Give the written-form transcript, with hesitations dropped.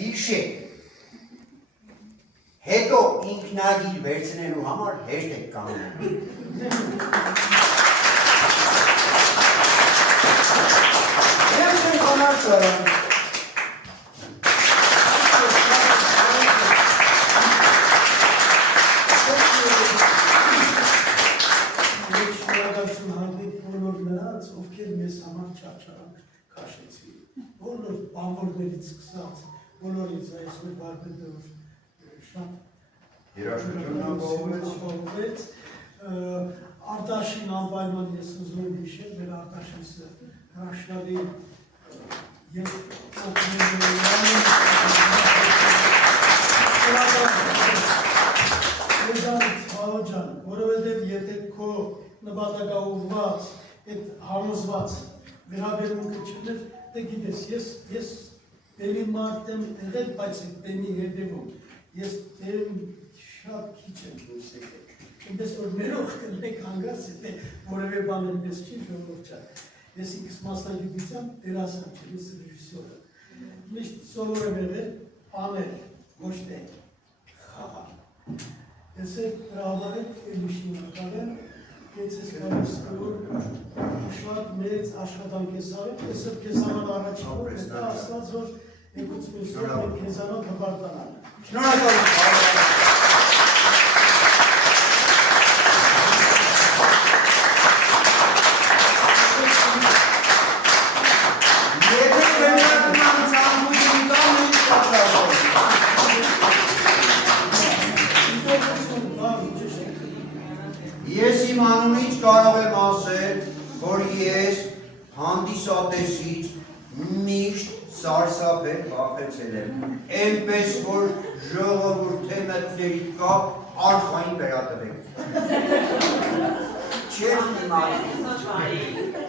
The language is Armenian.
հիշեք, հետո ինքնագիր վերցնելու համար հեշտ եք կանգնել։ Եվ չեն կոնացը, ովքեր մեզ համար չարչարանք քաշեցին, բոլոր բանվորներից սկսած, բոլորից այսօր վարպետը շատ երաշտությունապահովեց, Արտաշին անպայման ես ուզում եմ հիշել, մեր Արտաշինը հրաշալի և Վաղոջան, որովհետև եթե քո նպատակաուղղված այդ համոզված վերաբերմունքը չուներ, դե գիտես, ես բեմի մարդ եմ եղել, բայց այդ բեմի հետևում ես բեմ շատ քիչ եմ դուրս եկել։ Այնպես որ ներող կլեք հանգած, եթե որևէ բան այնպես չի ժողովուրդ չա։ Ես ինքս մասնագիտությամբ դերասան չեմ, ես ռեժիսոր եմ։ Միշտ սովոր եմ եղել անել, ոչ թե խաղալ։ Ես էլ հրավարել էլի շնորհակալ եմ, ես ես կարծում շատ մեծ աշխատանք ես արել, ես էլ քեզ համար առաջին օր հետո ասված որ եկուց մյուսով մենք քեզանով հպարտանալ։ Ես իմ անունից կարող եմ ասել, որ ես հանդիսատեսից միշտ սարսափել վախեցել եմ, այնպես որ ժողովուրդի մտքերի կապ արխային վերատվեք։ Չեր իմանում։